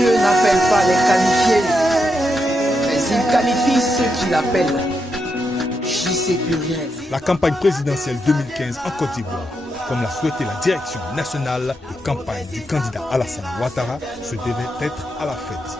Dieu n'appelle pas les qualifiés, mais il qualifie ceux qu'il appelle. JC Pluriel. La campagne présidentielle 2015 en Côte d'Ivoire, comme l'a souhaité la direction nationale de campagne du candidat Alassane Ouattara, se devait être à la fête.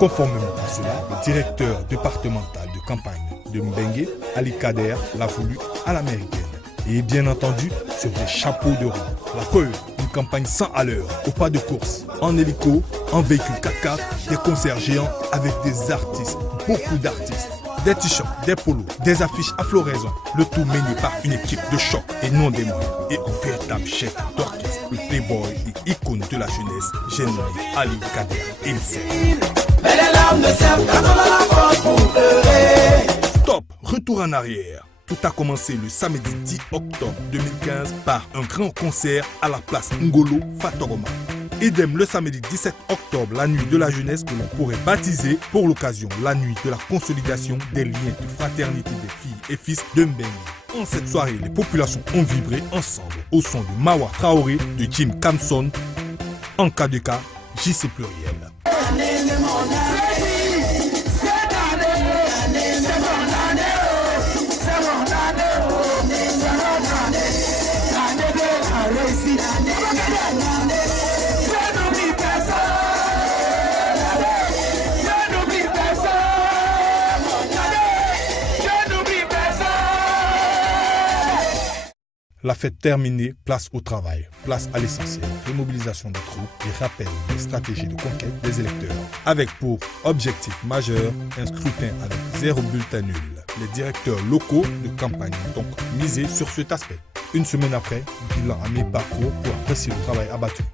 Conformément à cela, le directeur départemental de campagne de Mbengue, Ali Kader, l'a voulu à l'américaine. Et bien entendu, sur des chapeaux de roue. La preuve, une campagne sans allure, au pas de course, en hélico, en véhicule 4x4, des concerts géants avec des artistes, beaucoup d'artistes. Des t-shirts, des polos, des affiches à floraison, le tout mené par une équipe de choc et non des moindres. Et un véritable chef d'orchestre, le playboy et icône de la jeunesse, j'ai nommé Ali Kader Ilse. Mais les larmes ne servent qu'à donner la force pour pleurer. Stop, retour en arrière. Tout a commencé le samedi 10 octobre 2015 par un grand concert à la place Ngolo Fatoroma. Idem le samedi 17 octobre, la nuit de la jeunesse que l'on pourrait baptiser pour l'occasion la nuit de la consolidation des liens de fraternité des filles et fils de Mbengue. En cette soirée, les populations ont vibré ensemble au son de Mawa Traoré, de Jim Kamson, en cas de cas, JC Pluriel. La fête terminée, place au travail, place à l'essentiel, remobilisation des troupes et rappel des stratégies de conquête des électeurs. Avec pour objectif majeur un scrutin avec 0 bulletin nul. Les directeurs locaux de campagne ont donc misé sur cet aspect. Une semaine après, bilan à mi-parcours pour apprécier le travail abattu.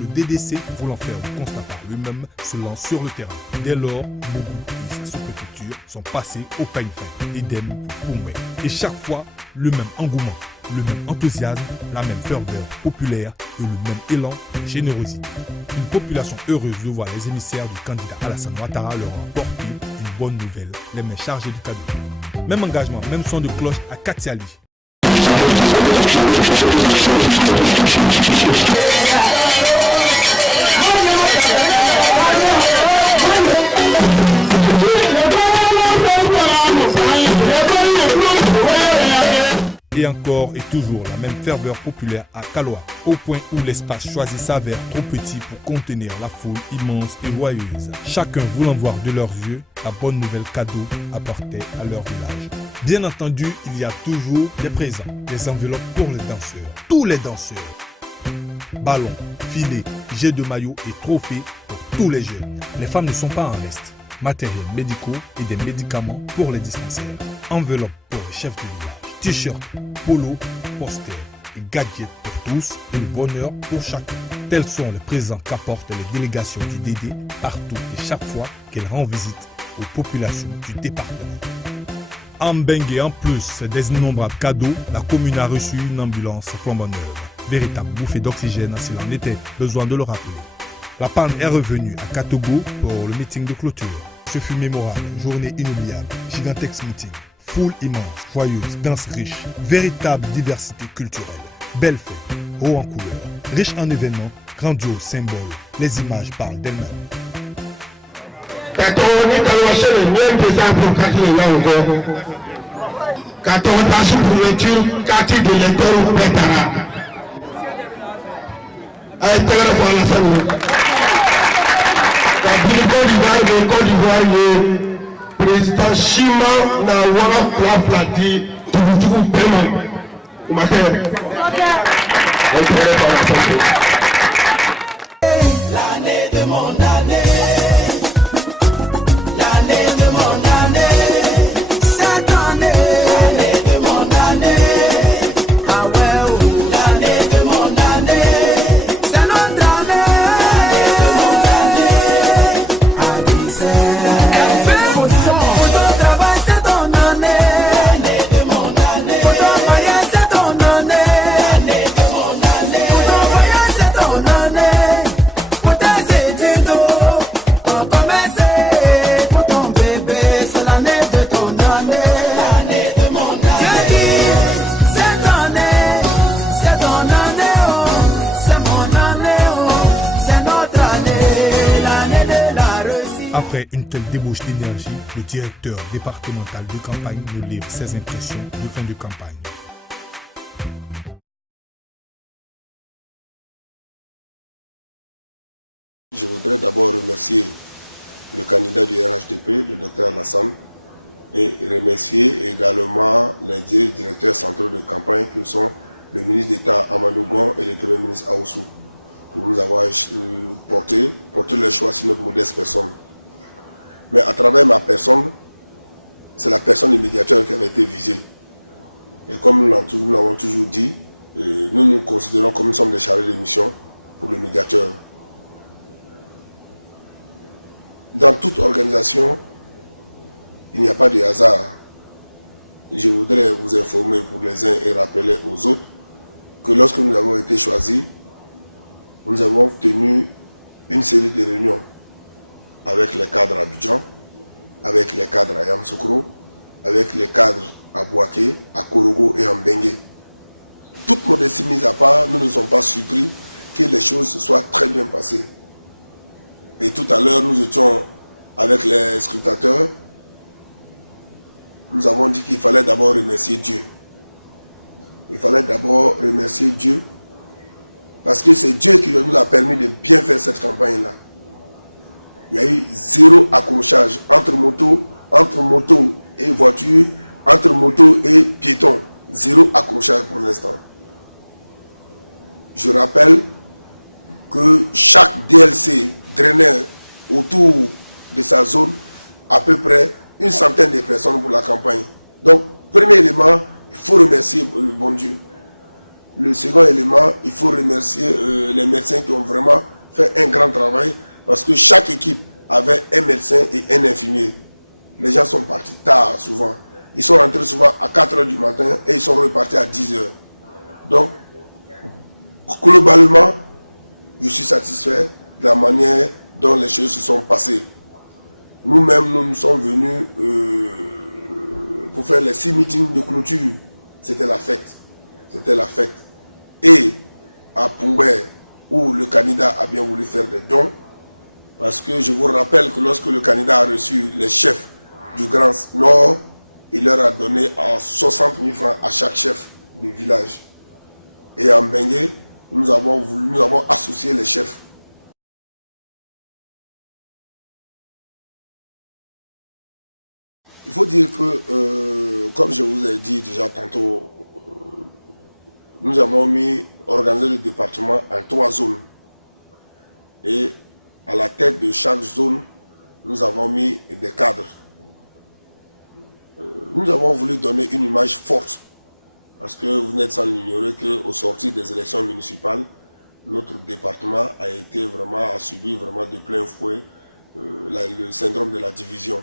Le DDC, voulant faire le constat par lui-même, se lance sur le terrain. Dès lors, Mogu et sa sous-préfecture sont passés au peigne fin. Idem pour Poumé. Et chaque fois, le même engouement, le même enthousiasme, la même ferveur populaire et le même élan de générosité. Une population heureuse de voir les émissaires du candidat Alassane Ouattara leur apporter une bonne nouvelle, les mains chargées de cadeaux. Même engagement, même son de cloche à Katiali. Et encore et toujours la même ferveur populaire à Kaloa, au point où l'espace choisi s'avère trop petit pour contenir la foule immense et joyeuse. Chacun voulant voir de leurs yeux la bonne nouvelle cadeau apportée à leur village. Bien entendu, il y a toujours des présents, des enveloppes pour les danseurs, tous les danseurs. Ballons, filets, jets de maillot et trophées pour tous les jeunes. Les femmes ne sont pas en reste. Matériels médicaux et des médicaments pour les dispensaires. Enveloppes pour les chefs de village. T-shirts, polos, posters et gadgets pour tous et le bonheur pour chacun. Tels sont les présents qu'apportent les délégations du DD partout et chaque fois qu'elles rendent visite aux populations du département. En Mbengue, en plus des innombrables cadeaux, la commune a reçu une ambulance flambant neuve. Véritable bouffée d'oxygène s'il en était besoin de le rappeler. La panne est revenue à Katogo pour le meeting de clôture. Ce fut mémorable, journée inoubliable, gigantesque meeting. Foule immense, joyeuse, danse riche, véritable diversité culturelle, belle fête, haut en couleurs, riche en événements, grandiose symbole, les images parlent d'elles-mêmes. Président Chima na wala Flaflati Toulouse Paiement. L'année de mon année. L'année de mon année. Cette année. L'année de mon année. Ah ouais, l'année de mon année. C'est notre année. L'année de mon année. Ah, c'est ton année. bouche d'énergie, le directeur départemental de campagne nous livre ses impressions de fin de campagne. Je voudrais d'abord remercier le candidat du RHDP, le Dr Alassane, et remercier également les directeurs centraux de campagne qui sont le ministre d'État Amadou Gon et le Premier ministre Aoussou pour nous avoir porté le choix sur notre modeste personne. Mais à travers ma personne, c'est la personne du médiateur qui avait été visée. Et comme nous l'avons toujours dit, nous nous considérons comme nous sommes des chargés de mission pour le médiateur. Dans toute organisation, il n'y a pas de hasard. Je voudrais vous informer pour les uns et rappeler aux autres que lorsque nous avons été choisis, nous avons tenu une série de réunions avec les cadres à Abidjan, avec les cadres à Yamoussoukro, avec les cadres à Bouaké, à Korogo et à Mbengue. Toute modestie mise à part, nous ne sommes pas surpris que les choses se soient très bien passées. Et tout à l'heure, nous étions avec les scrutateurs. Nous avons dit qu'il fallait d'abord remercier Dieu. Il fallait d'abord remercier Dieu parce que c'est Dieu qui nous a permis de bien faire cette campagne-là. Il y a eu zéro accrochage entre moto et voiture, entre moto et piéton. Zéro accrochage pour l'instant. Je rappelle que chaque DLC drainait autour de sa zone à peu près une centaine de personnes pour la campagne. Donc, premier élément, il faut remercier le bon Dieu. Le second élément, il faut remercier les médecins qui ont vraiment fait un grand travail parce que chaque équipe avait un médecin et un infirmier. Les gens sont partis tard souvent. Ils sont rentrés souvent à 4 h du matin et ils sont repartis à 10 h. Donc, globalement, je suis satisfait de la manière dont les choses se sont passées. Nous-mêmes, nous sommes venus pour faire les 6 meetings de clôture. C'était la fête. C'était la fête. Et à Poumbé, où le candidat a bien voulu faire des dons, parce que je vous rappelle que lorsque le candidat a reçu les chefs du Grand Nord, il leur a donné à 60 000 francs à chaque chef du village. Et en Mbengue, nous avons associé les chefs. Il faut dire que, comme je vous ai dit déjà tantôt, nous avons organisé le département en 3 zones. Et à la tête de chaque zone, nous avons mis des cadres. Nous avons voulu donner une image forte, parce que vous n'êtes sans l'ignorer qu'au sortir des élections municipales, notre département a subi vraiment de plein fouet le syndrome de la division.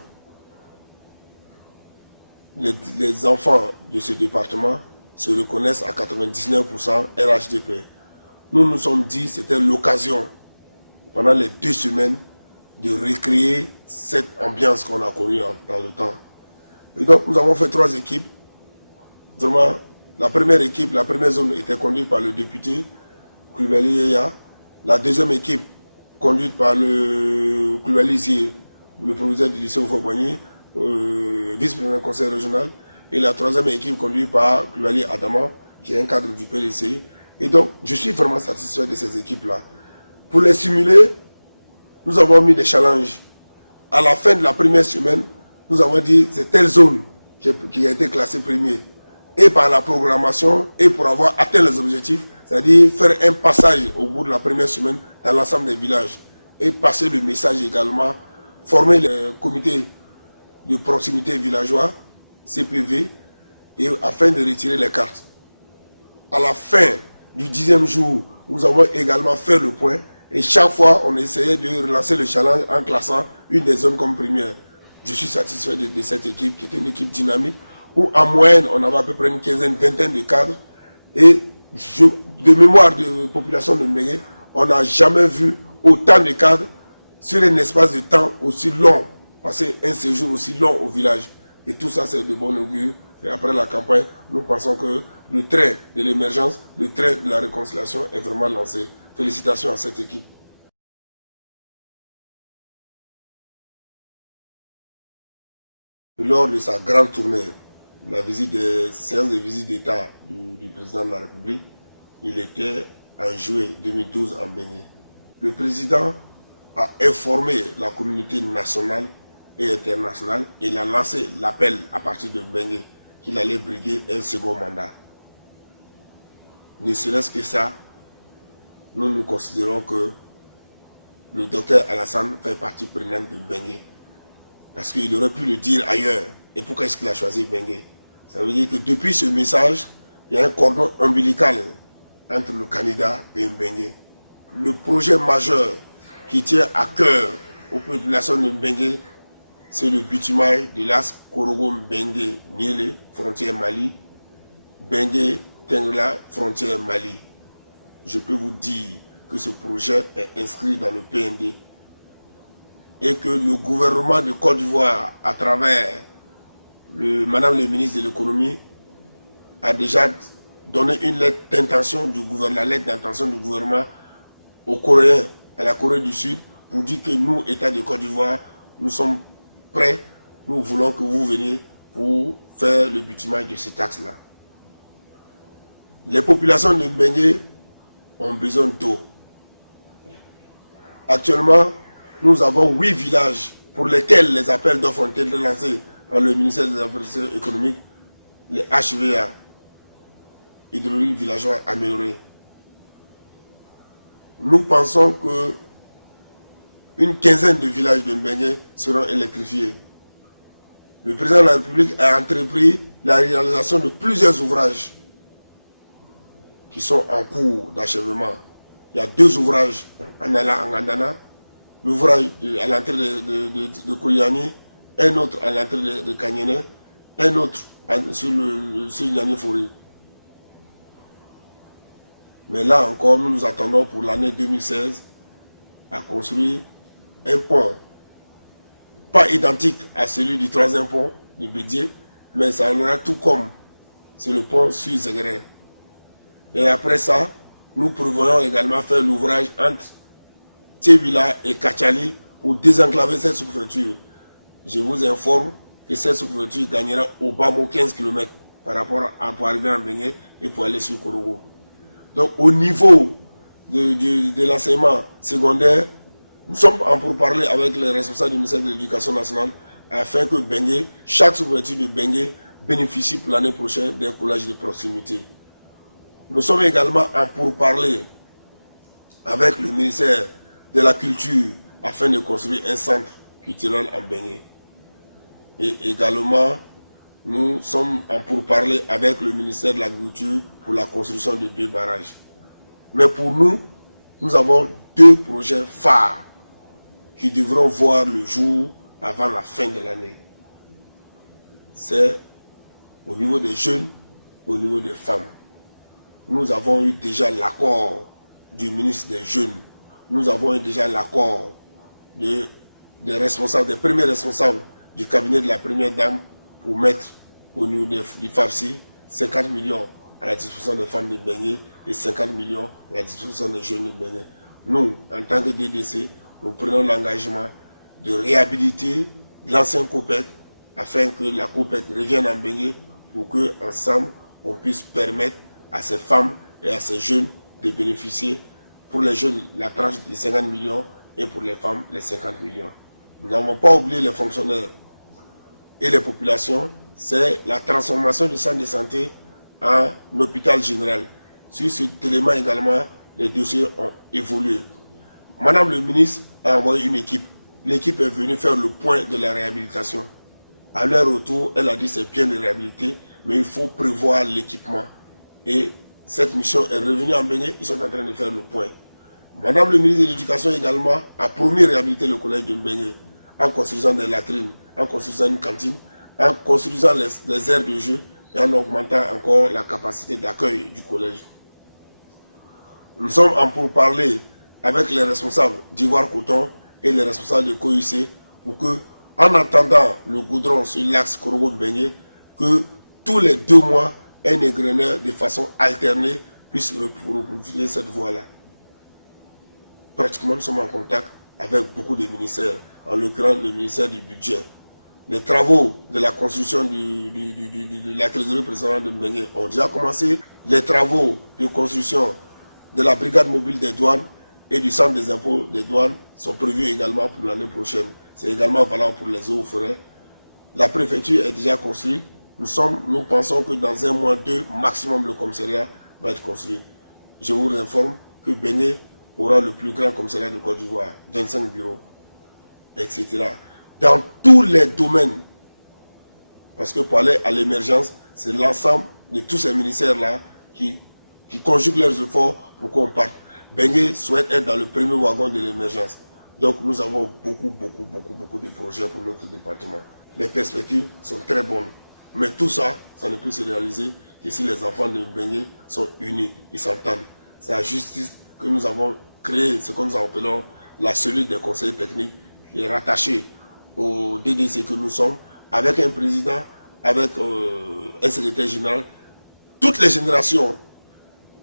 Les enfants de ce département se reconnaissent à 99% RHDP. Nous nous sommes dit que c'était l'occasion, pendant les 2 semaines, de recréer cette ambiance qu'on a connue dans le temps. Et donc nous avons fait 3 équipes. Vraiment, la première zone était conduite par le député Koulibaly Yeya. La deuxième équipe conduite par le Koulibaly Zié, le proviseur du lycée Oufo-Boigny, vice-président du conseil régional. Et la troisième équipe conduite par Koulibaly Adama, qui est un cadre du PDC. Et donc, je suis vraiment satisfait de ces équipes-là. Pour les simuler, nous avons mis des challenges. À la fin de la première semaine, nous avons dit c'est telle zone qui a été classée premier. Et par la programmation, et pour avoir atteint les objectifs, c'est-à-dire faire un passage au bout de la première semaine dans l'ensemble des villages. Et passer le message également, former les comités de proximité villageois, CPV, et afin de retirer les cartes. À la fin du 10e jour, nous avons également fait le point et chaque fois on essayait de relancer le challenge en classant une des zones comme première. Je suis satisfait de cette équipe qui est une équipe dynamique où en moyenne on avait à peu près une vingtaine de cadres et de mémoire de population de Mbengue, on n'a jamais vu autant de cadres sur un espace de temps aussi long, passer un séjour aussi long au village. Et tout ça, c'est de bon augure. Et après la campagne, nous pensons que le train de l'émergence, le train de la réconciliation est vraiment lancé. Félicitations à cette équipe. Lors de sa grande tournée, la visite des séances de visite d'État du président de la République, il était en juillet 2012 en Bénin. Le président a informé la communauté nationale et internationale. Il a lancé l'appel à partir de Mbengue qu'il allait briguer un second mandat. Ne serait-ce que ça, nous considérons que le docteur Alassane fait partie prenante de Mbengue. Parce qu'il aurait pu le dire ailleurs. Et pourquoi est-ce qu'il a choisi Mbengue? Ça veut dire que depuis ce message, il y a un cordon ombilical entre le candidat et Mbengue. Le projet majeur qui tient à cœur aux populations de Mbengue, c'est le bitumage de l'As Korogo Mbengue Niele, frontière Mali, Mbengue Tengla, frontière Mali. Je peux vous dire que ce projet est inscrit dans le PND et que le gouvernement de Côte d'Ivoire, à travers Madame le ministre de l'économie, a déjà donné une lettre d'intention du gouvernement, la lettre d'intention du gouvernement aux Coréens, à la Corée du Sud, pour dire que nous, État de Côte d'Ivoire, nous sommes prêts, nous voulons que vous veniez pour faire le bitumage de cet axe-là. Les populations de Mbengue ont besoin d'eau. Actuellement, nous avons 8 villages pour lesquels les appels d'offres ont été lancés par le ministère des Affaires économiques, les HVA, hydraulique villageois améliorés. Nous pensons que une quinzaine de villages de Mbengue seront électrifiés. Le président de la République a entrepris la réalisation de plusieurs ouvrages qui sont en cours d'achèvement. Il y a 2 ouvrages en Ngandana, l'ouvrage à l'entrée de Koliani, un autre à l'entrée de Kanyene, un autre sur Nyani Fori. Mais là encore, nous nous attendons pour l'année 2016 à construire un pont, pas identique à celui du 3e pont de Bédié, mais ça en aura tout comme c'est le pont sur Zégré. Et après ça, nous prévoyons également faire l'ouvrage entre Tchébila et Kachali pour désenclaver cette sous-préfecture. Je vous informe que cette sous-préfecture gagnera au bas mot 15 km par rapport à pour arriver à Mbengue et pour aller sur Korogo. Donc au niveau de l'enseignement secondaire, nous sommes en pourparlers avec les responsables du ministère de l'Éducation nationale afin que Mbengue, chaque sous-préfecture de Mbengue bénéficie pour l'année prochaine d'un collège de proximité. Nous sommes également en pourparlers avec le ministère de la Culture afin de construire un centre culturel en Mbengue. Et également, nous sommes en pourparlers avec le ministère de l'Agriculture pour la construction de 2 barrages. Mais pour nous, nous avons 2 projets phares qui devront voir le jour avant la fin de l'année. C'est au niveau des jeunes, au niveau des femmes. Nous avons eu déjà l'accord du ministre des Jeunes. Nous avons eu déjà l'accord des premiers responsables du cabinet de la première dame pour mettre au niveau du FAFSI 50 millions à la disposition des femmes de Mbengue et 50 millions à la disposition des jeunes de Mbengue. Nous, en tant que DDC, nous prenons l'engagement de réhabiliter l'ancien COPEC afin que la COPEC revienne en Mbengue pour qu'ensemble, on puisse permettre à ces femmes et à ces jeunes de bénéficier, pour les jeunes, la tranche de 50 millions et pour les femmes, les 50 millions. Nous n'avons pas oublié les fonctionnaires et les populations, c'est la transformation du centre de santé en hôpital général. Sur ce élément également, les dossiers ont évolué. Madame le ministre a envoyé une équipe. L'équipe est venue faire le point de la réhabilitation. À leur retour, elle a dit c'est bien de réhabiliter, mais il faut prévoir l'équipement. Et cette mission est revenue en Mbengue, ils sont en train de faire le point. Madame le ministre de l'Éducation également a promis de réhabiliter le collège de Mbengue en construisant des latrines, en construisant une cantine, en construisant les aires de jeu et en augmentant encore la capacité d'accueil du collège. Nous sommes en pourparlers avec les responsables d'Ivoire Coton et les responsables de COIC pour que, en attendant le goudron sur l'axe Korogo-Mbengue, que tous les 2 mois, un égreneur de façon alternée puisse reprofiler cette voie-là. Pratiquement, nous sommes en contact avec beaucoup de ministères, en l'occurrence le ministère du Budget, Les travaux de la construction de la trésorerie précédente de Mbengue ont déjà commencé. Les travaux de construction de la brigade mobile des douanes et du centre des impôts des douanes sont prévus également pour l'année prochaine. C'est également valable pour les eaux forêts. La préfecture est déjà construite. Nous pensons que dans un mois, 2 maximum, le commissariat va être construit. Je vous informe que Mbengue aura le plus grand commissariat de Côte d'Ivoire, 25 bureaux, etc. Dans tous les domaines. Parce que pour aller à l'émergence, c'est l'ensemble de tous ces ministères-là qui conjuguent leurs efforts pour qu'on parte. Mbengue souhaite être dans le premier wagon de l'émergence. Donc nous avons beaucoup de projets pour notre département. Les perspectives sont très bonnes. Mais tout ça, ça ne peut se réaliser que si les enfants de Mbengue sont unis, ils s'entendent. C'est la justice que nous avons créé, ce que nous appelons la cellule des conseillers techniques, qui est rattachée au DDC que nous sommes, avec un président, avec un secrétaire général. Toutes les générations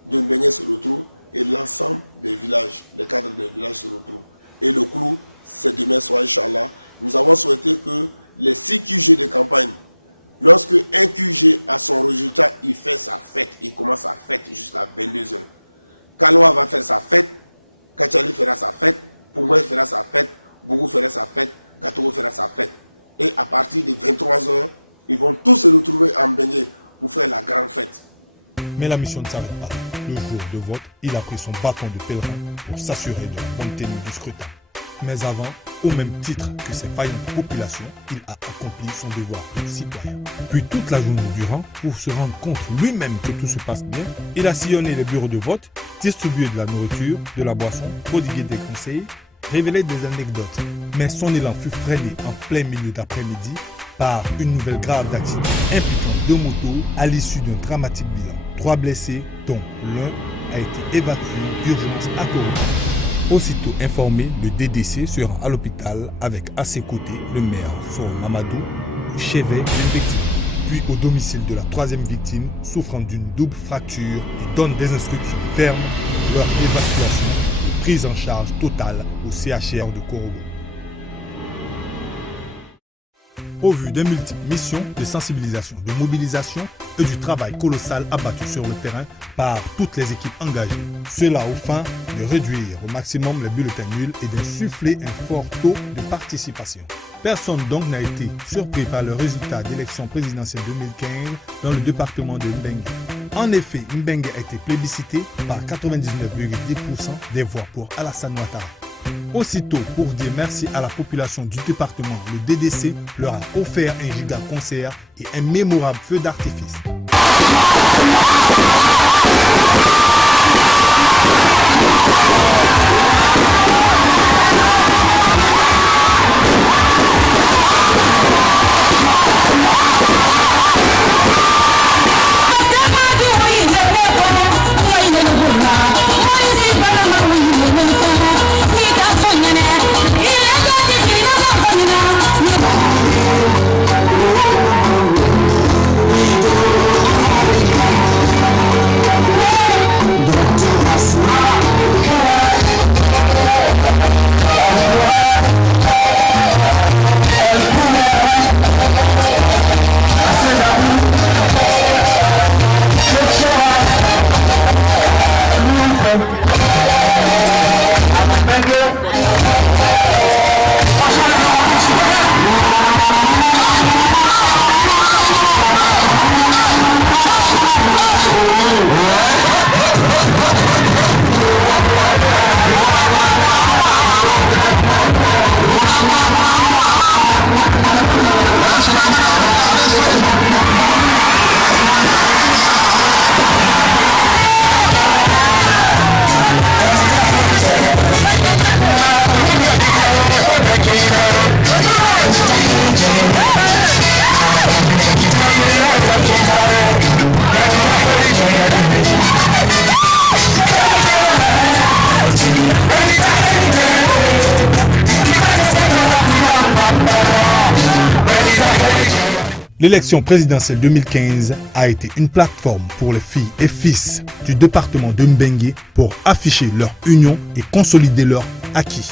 de Mbengue se retrouvent et l'ensemble des villages, les cadres des villages se retrouvent. Et le clou, c'est demain soir, Inch'Allah. Nous avons souhaité que les 6 QG de campagne, lorsque un QG a son résultat, il fait sa fête, il commence sa fête jusqu'à 22h. Kaloa va faire sa fête, Kachali fera sa fête, Pungwe fera sa fête, Bougou fera sa fête, Katogo fera sa fête. Et à partir de 23h, ils vont tous se retrouver en Mbengue pour faire la grande fête. Mais la mission ne s'arrête pas. Le jour de vote, il a pris son bâton de pèlerin pour s'assurer de la bonne tenue du scrutin. Mais avant, au même titre que ses vaillantes populations, il a accompli son devoir de citoyen. Puis toute la journée durant, pour se rendre compte lui-même que tout se passe bien, il a sillonné les bureaux de vote, distribué de la nourriture, de la boisson, prodigué des conseils, révélé des anecdotes. Mais son élan fut freiné en plein milieu d'après-midi par une nouvelle grave d'accident impliquant 2 motos à l'issue d'un dramatique bilan. 3 blessés, dont l'un a été évacué d'urgence à Toronto. Aussitôt informé, le DDC se rend à l'hôpital avec à ses côtés le maire Fort Mamadou, le chevet d'une victime. Puis au domicile de la 3e victime, souffrant d'une double fracture, et donne des instructions fermes pour leur évacuation et prise en charge totale au CHR de Korobo. Au vu des multiples missions de sensibilisation, de mobilisation et du travail colossal abattu sur le terrain par toutes les équipes engagées. Cela au fin de réduire au maximum les bulletins nuls et d'insuffler un fort taux de participation. Personne donc n'a été surpris par le résultat d'élection présidentielle 2015 dans le département de Mbengue. En effet, Mbengue a été plébiscité par 99,10% des voix pour Alassane Ouattara. Aussitôt, pour dire merci à la population du département, le DDC leur a offert un giga concert et un mémorable feu d'artifice. L'élection présidentielle 2015 a été une plateforme pour les filles et fils du département de Mbengue pour afficher leur union et consolider leur acquis.